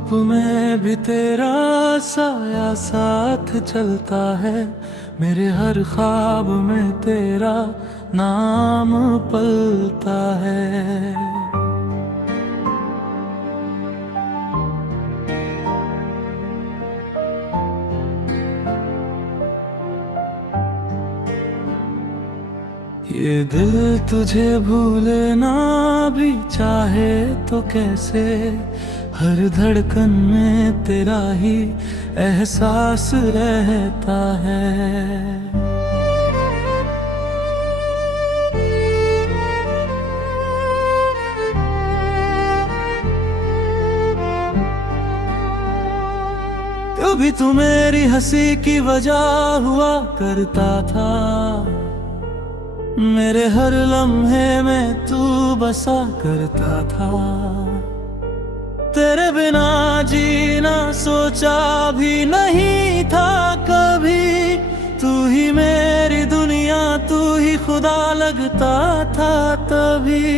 धूप में भी तेरा साया साथ चलता है। मेरे हर ख्वाब में तेरा नाम पलता है। ये दिल तुझे भूले ना भी चाहे तो कैसे, हर धड़कन में तेरा ही एहसास रहता है। कभी तू मेरी हंसी की वजह हुआ करता था, मेरे हर लम्हे में तू बसा करता था। तेरे बिना जीना सोचा भी नहीं था कभी, तू ही मेरी दुनिया तू ही खुदा लगता था तभी।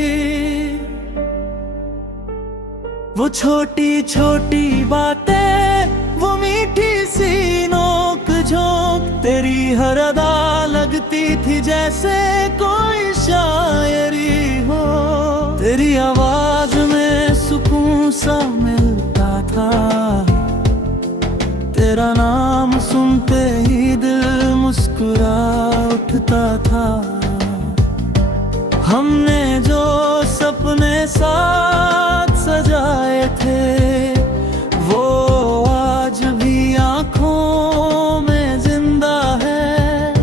वो छोटी छोटी बातें, वो मीठी सी नोक झोंक, तेरी हर अदा लगती थी जैसे कोई शायरी हो। तेरी आवाज में सुकून सा मिलता था, तेरा नाम सुनते ही दिल मुस्कुरा उठता था। हमने जो सपने साथ सजाए थे वो आज भी आँखों में जिंदा है,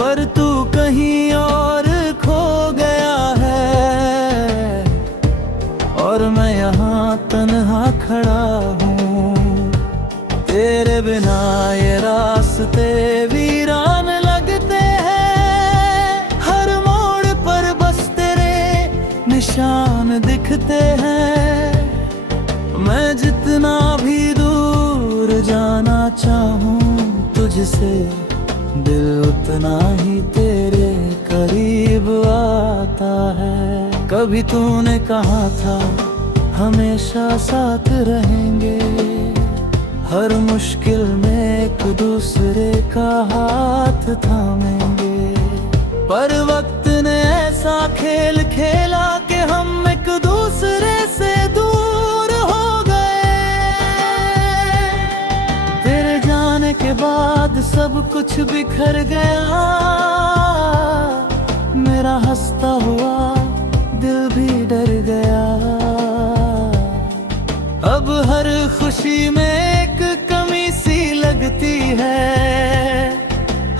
पर तू कहीं और खो गया है और मैं यहाँ तन्हा खड़ा हूँ। तेरे बिना ये रास्ते वीरान लगते हैं, हर मोड़ पर बस तेरे निशान दिखते हैं। मैं जितना भी दूर जाना चाहूँ तुझसे, दिल उतना ही तेरे करीब आता है। कभी तूने कहा था हमेशा साथ रहेंगे, हर मुश्किल में एक दूसरे का हाथ थामेंगे, पर वक्त ने ऐसा खेल खेला कि हम एक दूसरे से दूर हो गए। तेरे जाने के बाद सब कुछ बिखर गया, मेरा हंसता हुआ दिल भी डर गया। अब हर खुशी में एक कमी सी लगती है,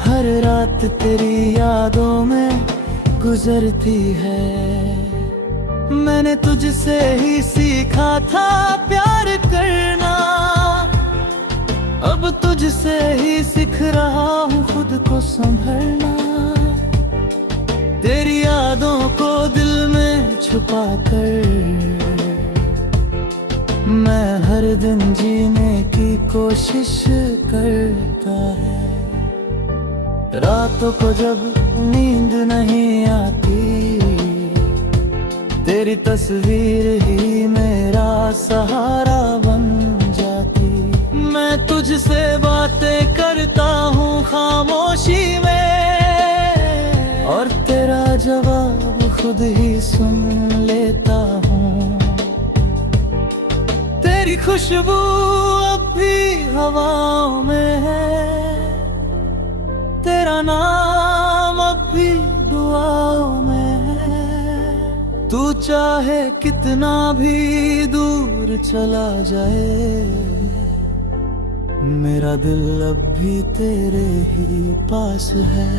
हर रात तेरी यादों में गुजरती है। मैंने तुझसे ही सीखा था प्यार करना, अब तुझसे ही सीख रहा हूँ खुद को संभलना। तेरी यादों को दिल में छुपा कर मैं हर दिन जीने की कोशिश करता है। रातों को जब नींद नहीं आती, तेरी तस्वीर ही मेरा सहारा बन जाती। मैं तुझसे बातें करता हूँ खामोशी में, और तेरा जवाब खुद ही सुन लेता हूँ। तेरी खुशबू अब भी हवाओं में है, तेरा नाम अब भी दुआओं में है। तू चाहे कितना भी दूर चला जाए, मेरा दिल अब भी तेरे ही पास है।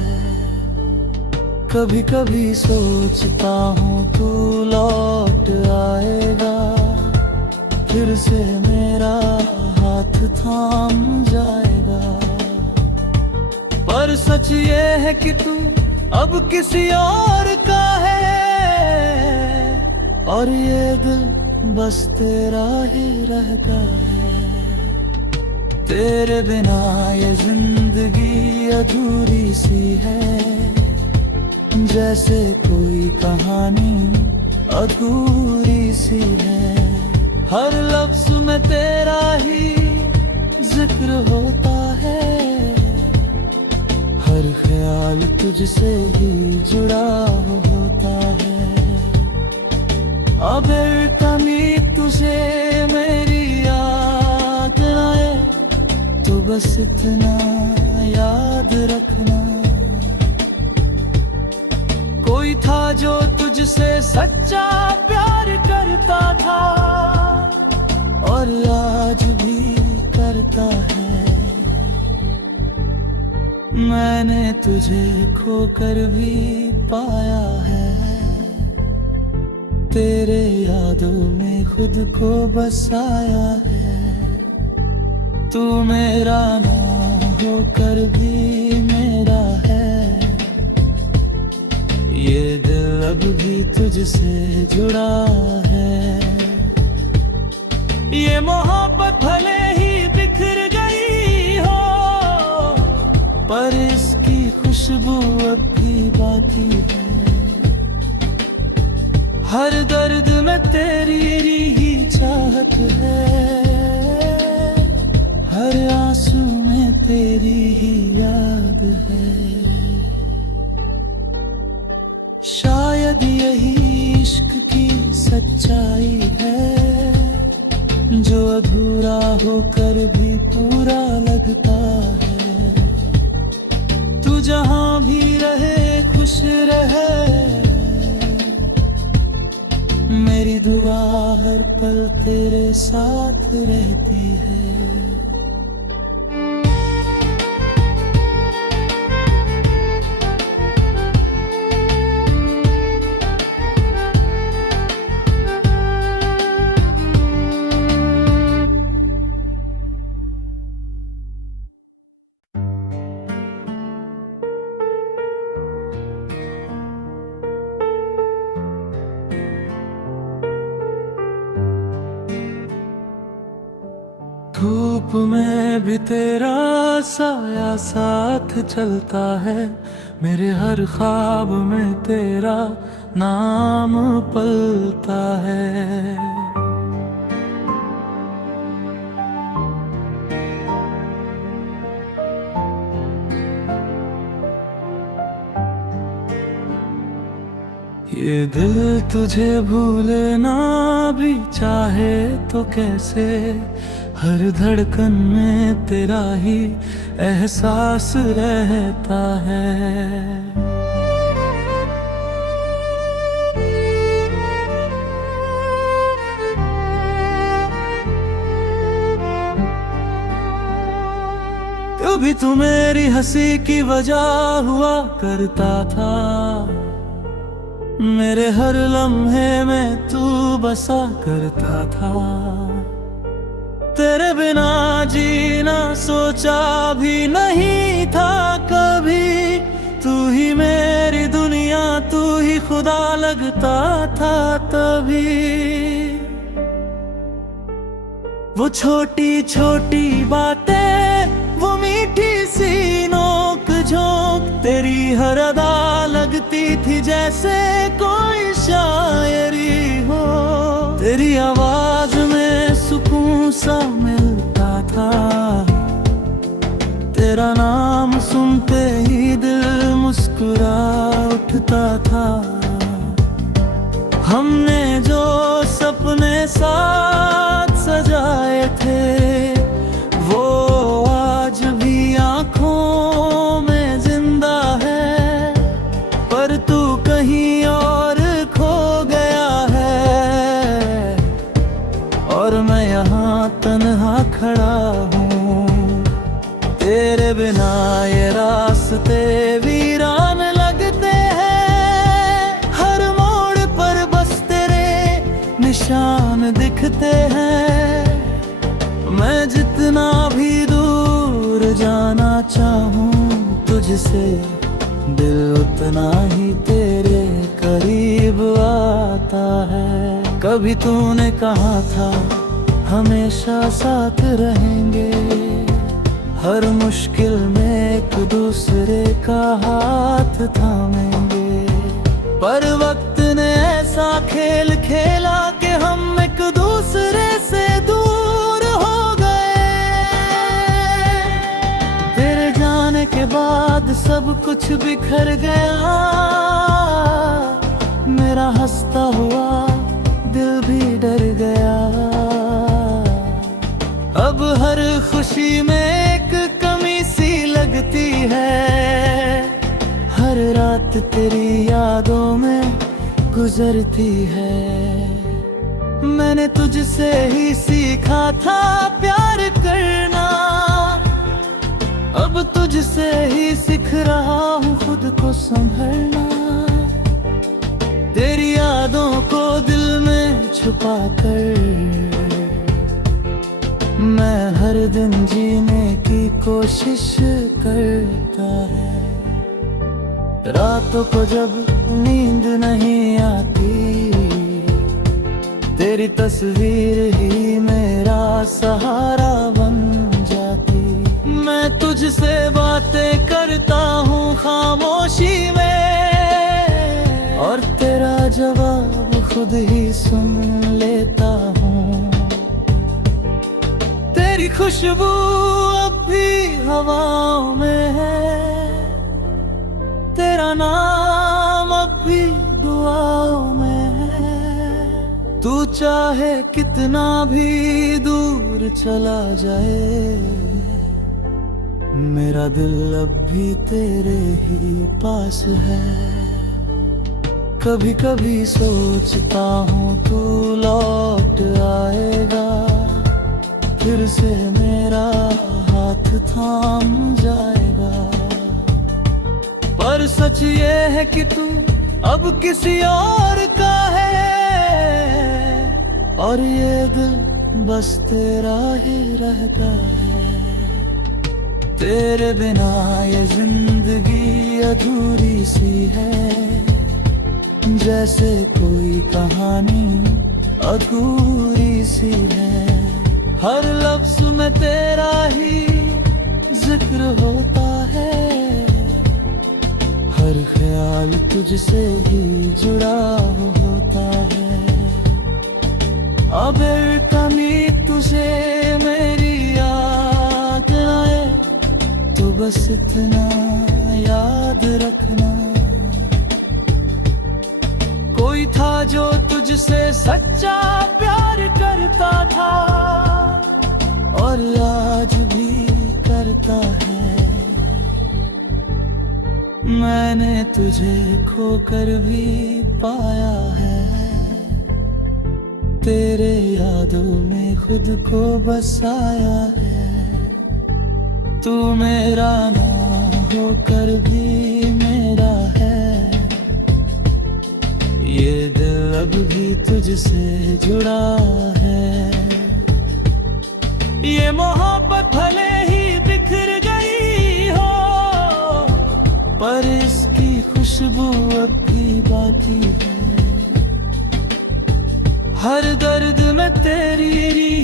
कभी कभी सोचता हूँ तू लौट आएगा, फिर से मेरा हाथ थाम जाएगा। पर सच ये है कि तू अब किसी और का है, और ये दिल बस तेरा ही रहता है। तेरे बिना ये जिंदगी अधूरी सी है, जैसे कोई कहानी अधूरी सी है। हर लफ्ज में तेरा ही जिक्र होता है, हर ख्याल तुझसे ही जुड़ा होता है। अगर कभी तुझे मेरी याद आए तो बस इतना याद रखना, कोई था जो तुझसे सच्चा प्यार करता था और आज भी करता है। मैंने तुझे खोकर भी पाया है, तेरे यादों में खुद को बसाया है। तू मेरा ना होकर भी मेरा है, ये दिल अब भी तुझसे जुड़ा है। ये मोहब्बत भले ही बिखर गई हो, पर इसकी खुशबू अब भी बाकी है। हर दर्द में तेरी ही चाहत है, हर आंसू में तेरी ही याद है। शायद यही इश्क की सच्चाई है, जो अधूरा होकर भी पूरा लगता है। तू जहां भी रहे खुश रहे, मेरी दुआ हर पल तेरे साथ रहती है। धूप में भी तेरा साया साथ चलता है, मेरे हर ख्वाब में तेरा नाम पलता है। ये दिल तुझे भूलना भी चाहे तो कैसे, हर धड़कन में तेरा ही एहसास रहता है। कभी तू मेरी हंसी की वजह हुआ करता था, मेरे हर लम्हे में तू बसा करता था। तेरे बिना जीना सोचा भी नहीं था कभी, तू ही मेरी दुनिया, तू ही खुदा लगता था तभी। वो छोटी छोटी बातें, वो मीठी सी नोक झोंक, तेरी हर अदा लगती थी जैसे कोई शायरी हो। तेरी आवाज में सुकून सा मिलता था, तेरा नाम सुनते ही दिल मुस्कुरा उठता था। हमने जो सपने साथ सजाए थे, वो आज भी आँखों में जिंदा है, पर तू कहीं और खो गया है और मैं यहाँ तन्हा खड़ा हूँ। तेरे बिना ये रास्ते वीरान लगते हैं, हर मोड़ पर बस तेरे निशान दिखते हैं। मैं जितना भी दूर जाना चाहूँ तुझसे, दिल उतना ही तेरे करीब आता है। कभी तूने कहा था हमेशा साथ रहेंगे, हर मुश्किल में एक दूसरे का हाथ थामेंगे, पर वक्त ने ऐसा खेल खेला कि हम एक दूसरे से दूर हो गए। तेरे जाने के बाद सब कुछ बिखर गया, मेरा हंसता हुआ दिल भी डर गया। अब हर खुशी में एक कमी सी लगती है, हर रात तेरी यादों में गुजरती है। मैंने तुझसे ही सीखा था प्यार करना, अब तुझसे ही सीख रहा हूँ खुद को संभलना। तेरी यादों को दिल में छुपा कर मैं हर दिन जीने की कोशिश करता है। रातों को जब नींद नहीं आती, तेरी तस्वीर ही मेरा सहारा बन जाती। मैं तुझसे बातें करता हूँ खामोशी में, और तेरा जवाब खुद ही सुन लेता हूँ। तेरी खुशबू अब भी हवाओं में है, तेरा नाम अब भी दुआओं में है। तू चाहे कितना भी दूर चला जाए, मेरा दिल अब भी तेरे ही पास है। कभी कभी सोचता हूँ तू लौट आएगा, फिर से मेरा हाथ थाम जाएगा। पर सच ये है कि तू अब किसी और का है, और ये दिल बस तेरा ही रहता है। तेरे बिना ये जिंदगी अधूरी सी है, जैसे कोई कहानी अधूरी सी है। हर लफ्ज में तेरा ही जिक्र होता है, हर ख्याल तुझसे ही जुड़ा होता है। अब कमी तुझे मेरी याद आए तो बस इतना याद रखना, कोई था जो तुझसे सच्चा प्यार करता था, और आज भी करता है। मैंने तुझे खोकर भी पाया है, तेरे यादों में खुद को बसाया है। तू मेरा ना होकर भी मेरा है, ये दिल अब भी तुझसे जुड़ा है। ये मोहब्बत भले ही बिखर गई हो, पर इसकी खुशबू अब भी बाकी है। हर दर्द में तेरी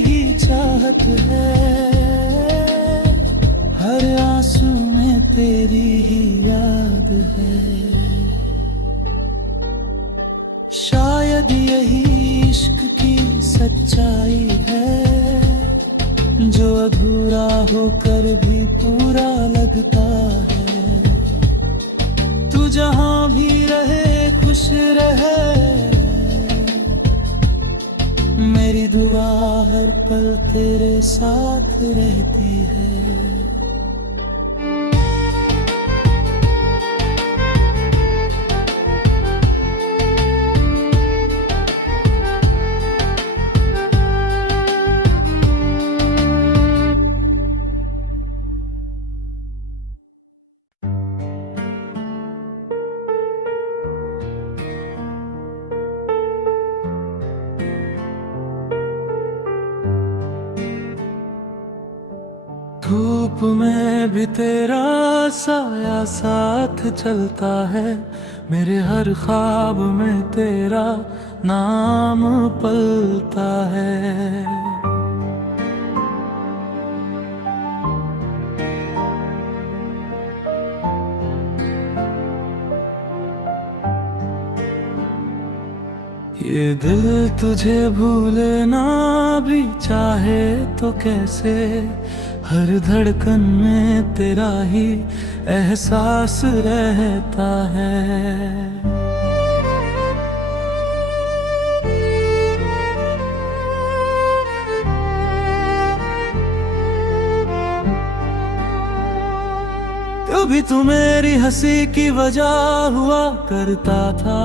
ही चाहत है, हर आंसू में तेरी ही याद है। शायद यही इश्क की सच्चाई है, जो अधूरा होकर भी पूरा लगता है। तू जहां भी रहे खुश रहे, मेरी दुआ हर पल तेरे साथ रहती है। धूप में भी तेरा साया साथ चलता है, मेरे हर ख्वाब में तेरा नाम पलता है। ये दिल तुझे भूले ना भी चाहे तो कैसे, हर धड़कन में तेरा ही एहसास रहता है। कभी तू मेरी हंसी की वजह हुआ करता था,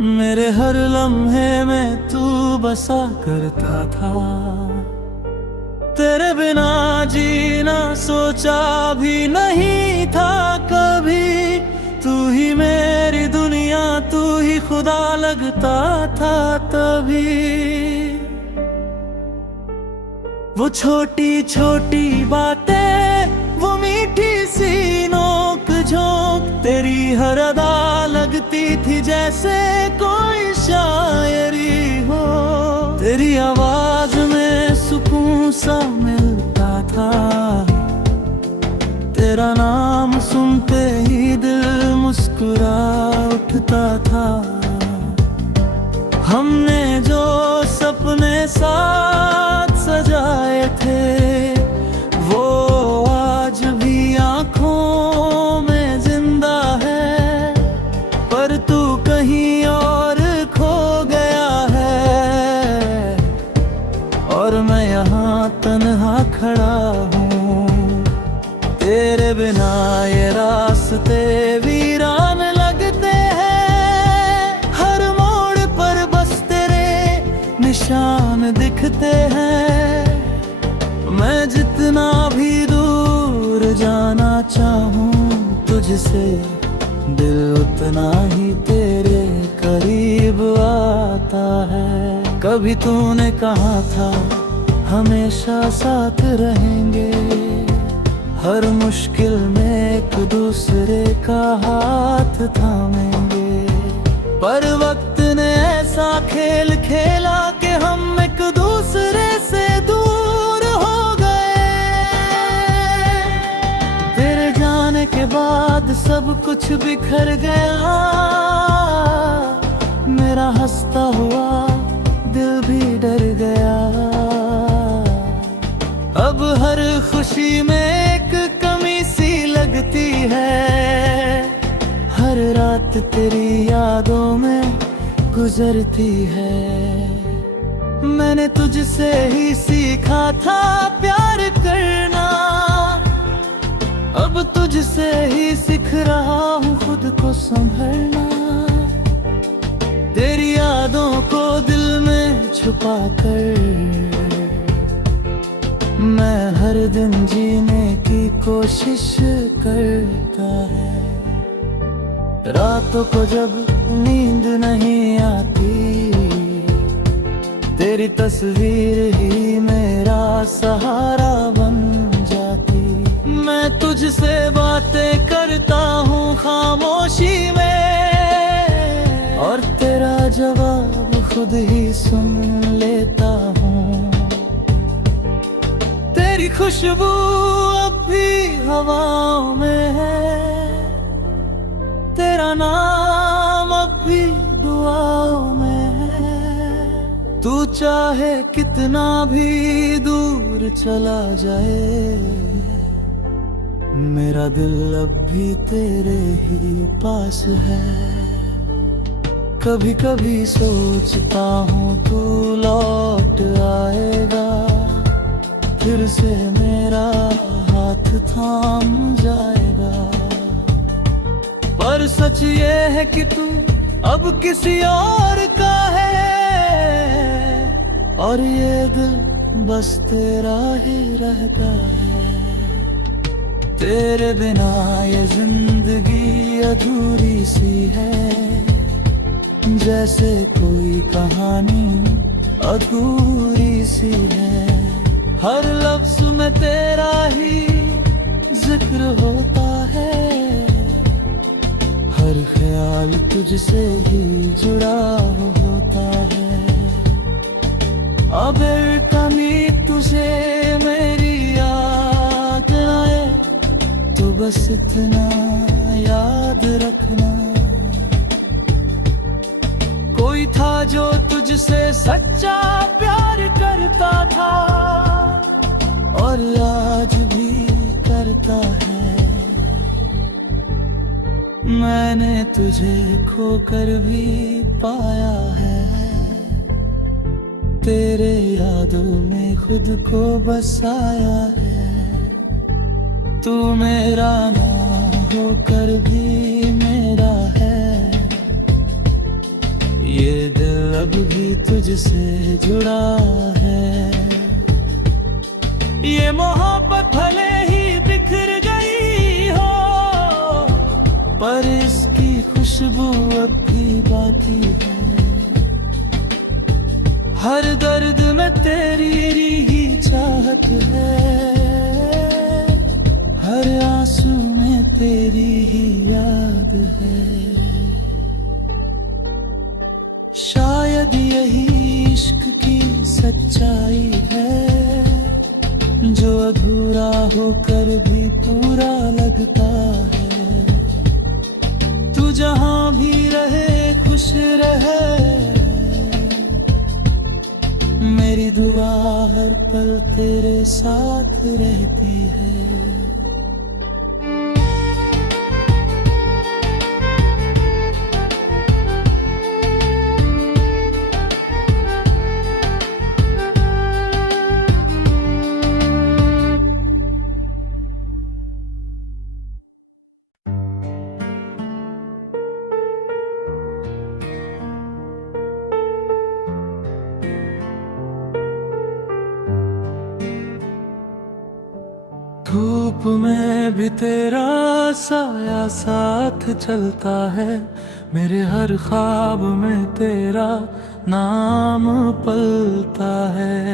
मेरे हर लम्हे में तू बसा करता था। तेरे बिना जीना सोचा भी नहीं था कभी, तू ही मेरी दुनिया, तू ही खुदा लगता था तभी। वो छोटी छोटी बातें, वो मीठी सी नोक झोंक, तेरी हर अदा लगती थी जैसे कोई शायरी हो। तेरी आवाज में सुकून सा मिलता था, तेरा नाम सुनते ही दिल मुस्कुरा उठता था। हमने जो सपने साथ सजाए थे, वो आज भी आँखों में जिंदा है, पर तू कहीं और खो गया है, और मैं यहाँ तन्हा खड़ा हूँ। तेरे बिना ये रास्ते वीरान लगते हैं, हर मोड़ पर बस तेरे निशान दिखते हैं। मैं जितना भी दूर जाना चाहूँ तुझसे, दिल उतना ही तेरे करीब आता है। कभी तूने कहा था हमेशा साथ रहेंगे, हर मुश्किल में एक दूसरे का हाथ थामेंगे, पर वक्त ने ऐसा खेल खेला कि हम एक दूसरे से दूर हो गए। तेरे जाने के बाद सब कुछ बिखर गया, मेरा हंसता हुआ दिल भी डर गया। अब हर खुशी में एक कमी सी लगती है, हर रात तेरी यादों में गुजरती है। मैंने तुझसे ही सीखा था प्यार करना, अब तुझसे ही सीख रहा हूँ खुद को संभलना। तेरी यादों को दिल में छुपा कर मैं हर दिन जीने की कोशिश करता है। रातों को जब नींद नहीं आती, तेरी तस्वीर ही मेरा सहारा बन जाती। मैं तुझसे बातें करता हूँ खामोशी में, और तेरा जवाब खुद ही सुन लेता हूँ। तेरी खुशबू अब भी हवाओं में है, तेरा नाम अब भी दुआओं में है। तू चाहे कितना भी दूर चला जाए, मेरा दिल अब भी तेरे ही पास है। कभी कभी सोचता हूँ तू लौट आएगा, फिर से मेरा हाथ थाम जाएगा। पर सच ये है कि तू अब किसी और का है, और ये दिल बस तेरा ही रहता है। तेरे बिना ये जिंदगी अधूरी सी है, जैसे कोई कहानी अधूरी सी है। हर लफ्ज में तेरा ही जिक्र होता है, हर ख्याल तुझसे ही जुड़ा होता है। अगर कभी तुझे मेरी याद आए, तो बस इतना याद रखना, कोई था जो तुझसे सच्चा प्यार करता था और आज भी करता है। मैंने तुझे खोकर भी पाया है, तेरे यादों में खुद को बसाया है। तू मेरा ना होकर भी मेरा है, ये दिल अब भी तुझसे जुड़ा है। ये मोहब्बत भले ही बिखर गई हो, पर इसकी खुशबू अब भी बाकी है। हर दर्द में तेरी ही चाहत है, हर आंसू में तेरी ही याद है। शायद यही इश्क की सच्चाई है, जो अधूरा होकर भी पूरा लगता है। तू जहां भी रहे खुश रहे, मेरी दुआ हर पल तेरे साथ रहती है। धूप में भी तेरा साया साथ चलता है, मेरे हर ख्वाब में तेरा नाम पलता है।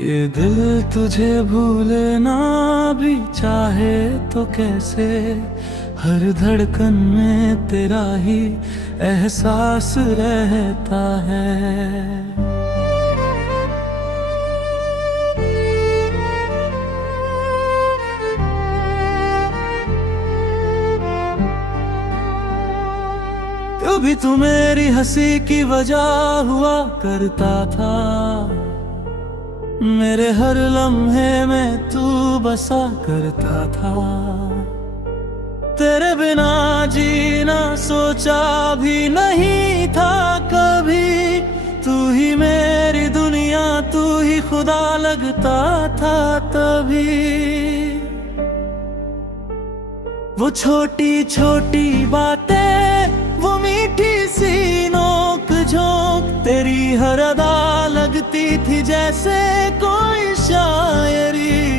ये दिल तुझे भूले ना भी चाहे तो कैसे, हर धड़कन में तेरा ही एहसास रहता है। कभी तू मेरी हंसी की वजह हुआ करता था, मेरे हर लम्हे में तू बसा करता था। तेरे बिना जीना सोचा भी नहीं था कभी, तू ही मेरी दुनिया, तू ही खुदा लगता था तभी। वो छोटी छोटी बातें, वो मीठी सी नोक झोंक, तेरी हर अदा लगती थी जैसे कोई शायरी।